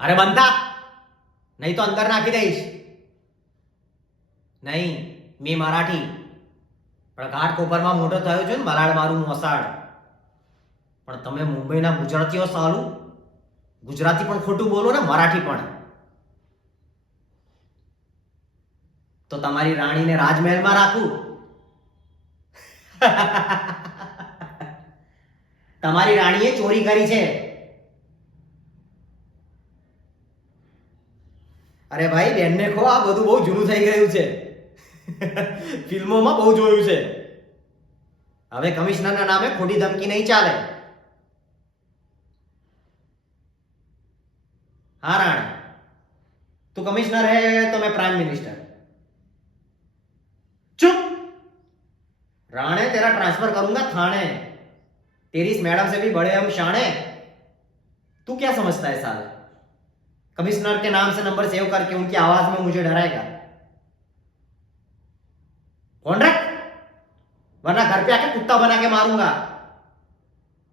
અરે બનતા, નહીં તો અંદર નાખી દઈશ. નહીં, મેં મરાઠી, પણ ઘાટ કોપરમાં મોટો થયો છે ને, મલાડ મારું મોસાળ. પણ તમે મુંબઈના ગુજરાતીઓ સાલું ગુજરાતી પણ ખોટું બોલો ને મરાઠી પણ. તો તમારી રાણીને રાજમહેલમાં રાખું? તમારી રાણીએ ચોરી કરી છે. અરે ભાઈ, બેનને કહો આ બધું બહુ જૂનું થઈ ગયું છે. ફિલ્મોમાં બહુ જોયું છે. હવે કમિશનરના નામે ખોટી ધમકી નહીં ચાલે. हाँ राणे, तू कमिश्नर है तो मैं प्राइम मिनिस्टर. चुप. राणे, तेरा ट्रांसफर करूंगा थाने. तेरी इस मैडम से भी बड़े हम शाणे. तू क्या समझता है साले? कमिश्नर के नाम से नंबर सेव करके उनकी आवाज में मुझे डराएगा? कौन रख, वरना घर पे आके कुत्ता बना के मारूंगा.